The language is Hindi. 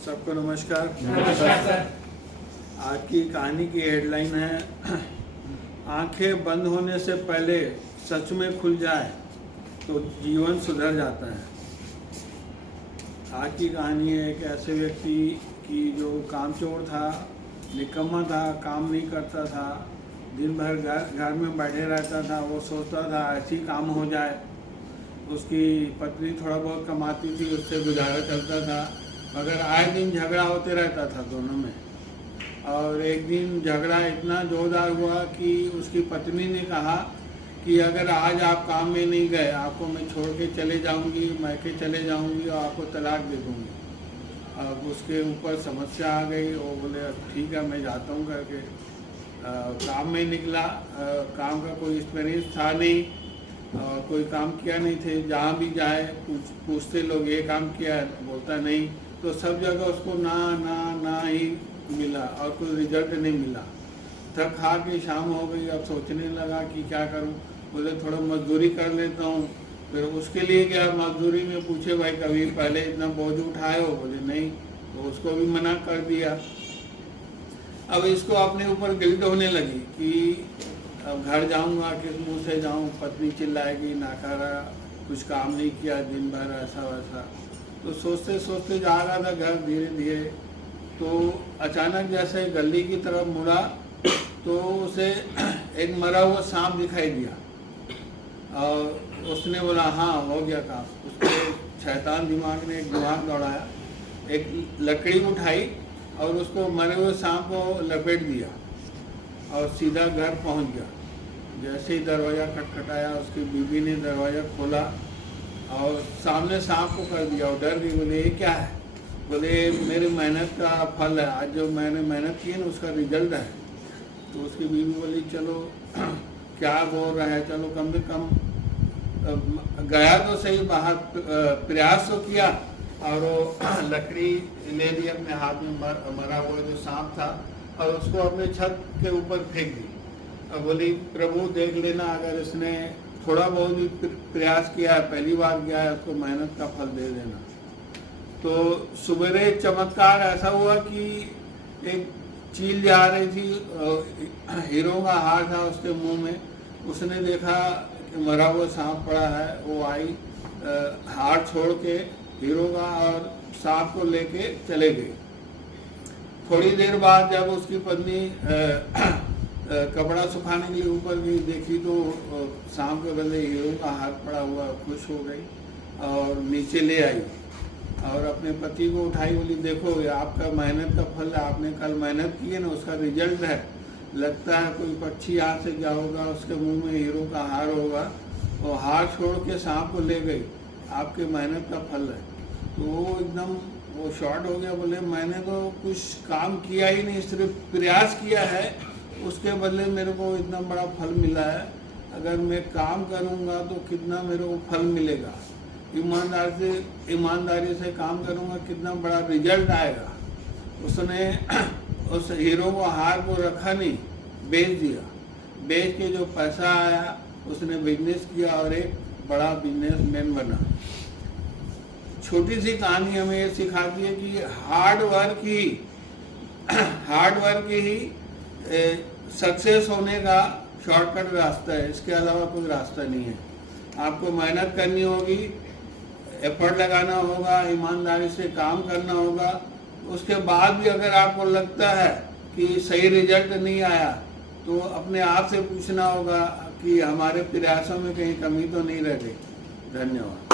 सबको नमस्कार। नमस्कार सर। आज की कहानी की हेडलाइन है आंखें बंद होने से पहले सच में खुल जाए तो जीवन सुधर जाता है। आज की कहानी है एक ऐसे व्यक्ति की जो कामचोर था, निकम्मा था, काम नहीं करता था, दिन भर घर में बैठे रहता था। वो सोचता था ऐसी काम हो जाए। उसकी पत्नी थोड़ा बहुत कमाती थी, उससे गुजारा चलता था, मगर आए दिन झगड़ा होते रहता था दोनों में। और एक दिन झगड़ा इतना जोरदार हुआ कि उसकी पत्नी ने कहा कि अगर आज आप काम में नहीं गए, आपको मैं छोड़ के चले जाऊंगी, मैके चले जाऊंगी और आपको तलाक दे दूंगी। अब उसके ऊपर समस्या आ गई। वो बोले ठीक है मैं जाता हूँ करके काम में निकला। काम का कोई एक्सपीरियंस था नहीं, कोई काम किया नहीं थे। जहाँ भी जाए पूछते लोग ये काम किया है, बोलता नहीं। तो सब जगह उसको ना ना ना ही मिला और कोई रिजल्ट नहीं मिला। थक खा के शाम हो गई। अब सोचने लगा कि क्या करूं। बोले थोड़ा मजदूरी कर लेता हूं। फिर उसके लिए क्या मजदूरी में पूछे भाई कभी पहले इतना बोझ उठाए हो? बोले नहीं। तो उसको भी मना कर दिया। अब इसको अपने ऊपर गिल्ट होने लगी कि अब घर जाऊंगा किस मुंह से जाऊं, पत्नी चिल्लाएगी, नाकारा, कुछ काम नहीं किया दिन भर, ऐसा वैसा। तो सोचते सोचते जा रहा था घर धीरे धीरे। तो अचानक जैसे गली की तरफ मुड़ा तो उसे एक मरा हुआ सांप दिखाई दिया और उसने बोला हाँ हो गया काम। उसके शैतान दिमाग ने एक दिमाग दौड़ाया, एक लकड़ी उठाई और उसको मरे हुए सांप को लपेट दिया और सीधा घर पहुंच गया। जैसे ही दरवाज़ा खटखटाया, उसकी बीवी ने दरवाज़ा खोला और सामने सांप को कर दिया और डर गई। बोले ये क्या है? बोले मेरी मेहनत का फल है, आज जो मैंने मेहनत की है ना उसका रिजल्ट है। तो उसकी बीवी बोली चलो क्या बोल रहा है, चलो कम से कम गया तो सही बाहर, प्रयास तो किया। और वो लकड़ी ले ली अपने हाथ में, मरा हुआ जो सांप था, और उसको अपने छत के ऊपर फेंक दी। और बोली प्रभु देख लेना, अगर इसने थोड़ा बहुत भी प्रयास किया है, पहली बार किया है, उसको मेहनत का फल दे देना। तो सवेरे चमत्कार ऐसा हुआ कि एक चील जा रही थी, हीरो का हार था उसके मुंह में। उसने देखा कि मरा हुआ सांप पड़ा है। वो आई, हार छोड़ के हीरो का और सांप को लेके चले गए। थोड़ी देर बाद जब उसकी पत्नी कपड़ा सुखाने के लिए ऊपर गई, देखी तो सांप के बदले हीरो का हाथ पड़ा हुआ। खुश हो गई और नीचे ले आई और अपने पति को उठाई। बोली देखो ये आपका मेहनत का फल है, आपने कल मेहनत की है ना, उसका रिजल्ट है। लगता है कोई पक्षी यहाँ से गया होगा, उसके मुंह में हीरो का हार होगा, और हार छोड़ के सांप को ले गई, आपके मेहनत का फल है। तो वो एकदम वो शॉर्ट हो गया। बोले मैंने तो कुछ काम किया ही नहीं, सिर्फ प्रयास किया है, उसके बदले मेरे को इतना बड़ा फल मिला है। अगर मैं काम करूँगा तो कितना मेरे को फल मिलेगा, ईमानदारी से काम करूँगा कितना बड़ा रिजल्ट आएगा। उसने उस हीरो को हार को रखा नहीं, बेच दिया। बेच के जो पैसा आया उसने बिजनेस किया और एक बड़ा बिजनेसमैन बना। छोटी सी कहानी हमें ये सिखाती है कि हार्ड वर्क ही सक्सेस होने का शॉर्टकट रास्ता है, इसके अलावा कोई रास्ता नहीं है। आपको मेहनत करनी होगी, एफर्ट लगाना होगा, ईमानदारी से काम करना होगा। उसके बाद भी अगर आपको लगता है कि सही रिजल्ट नहीं आया तो अपने आप से पूछना होगा कि हमारे प्रयासों में कहीं कमी तो नहीं रह गई। धन्यवाद।